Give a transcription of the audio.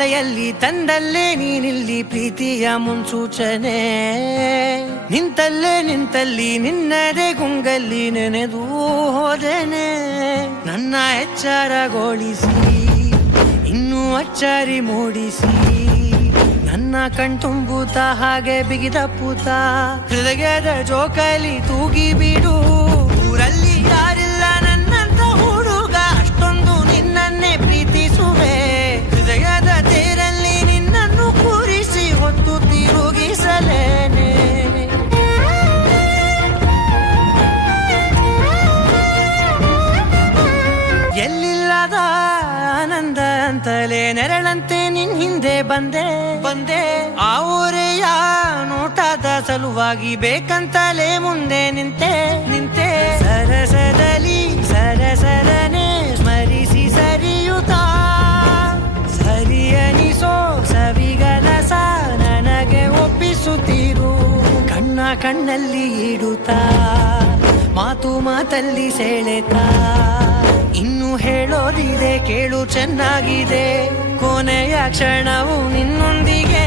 ಮಳೆಯಲ್ಲಿ ತಂದಲ್ಲೇ ನೀನಿಲ್ಲಿ ಪ್ರೀತಿಯ ಮುನ್ಸೂಚನೆ, ನಿಂತಲ್ಲಿ ನಿನ್ನದೇ ಗುಂಗಲ್ಲಿ ನೆನೆದು ಹೋದೆನೆ. ನನ್ನ ಎಚ್ಚರಗೊಳಿಸಿ ಇನ್ನೂ ಅಚ್ಚರಿ ಮೂಡಿಸಿ, ನನ್ನ ಕಣ್ತುಂಬುತ್ತ ಹಾಗೆ ಬಿಗಿದಪ್ಪುತ್ತ ಹೃದಯದ ಜೋಕಾಲಿ ತೂಗಿ ಬಿಡು. ಊರಲ್ಲಿ ಯಾರಿಲ್ಲ ನನ್ನಂತ ಹುಡುಗ, ಅಷ್ಟೊಂದು ನಿನ್ನನ್ನೇ ಪ್ರೀತಿಸುವೆ. ಹೃದಯದ ತೇರಲ್ಲಿ ನಿನ್ನನ್ನು ಕೂರಿಸಿ ಹೊತ್ತು ತಿರುಗಿಸಲೇನೆ. ಎಲ್ಲಿಲ್ಲದ ಆನಂದ ಅಂತಲೇ ನೆರಳಂತೆ ನಿನ್ ಹಿಂದೆ ಬಂದೆ. ಆ ಊರೆಯ ನೋಟದ ಸಲುವಾಗಿ ಬೇಕಂತಲೇ ಮುಂದೆ ನಿಂತೆ. ಸರಸದಲ್ಲಿ ಸರಸರನೆ ಸ್ಮರಿಸಿ ಸರಿಯುತ್ತಾ, ಸರಿಯನಿಸೋ ಸವಿಗನಸ ನನಗೆ ಒಪ್ಪಿಸುತ್ತೀರು. ಕಣ್ಣಲ್ಲಿ ಇಡುತ್ತಾ ಮಾತಲ್ಲಿ ಸೆಳೆತಾ, ಇನ್ನು ಹೇಳೋದಿದೆ ಕೇಳು ಚೆನ್ನಾಗಿದೆ, ಕೊನೆಯ ಕ್ಷಣವು ನಿನ್ನೊಂದಿಗೆ.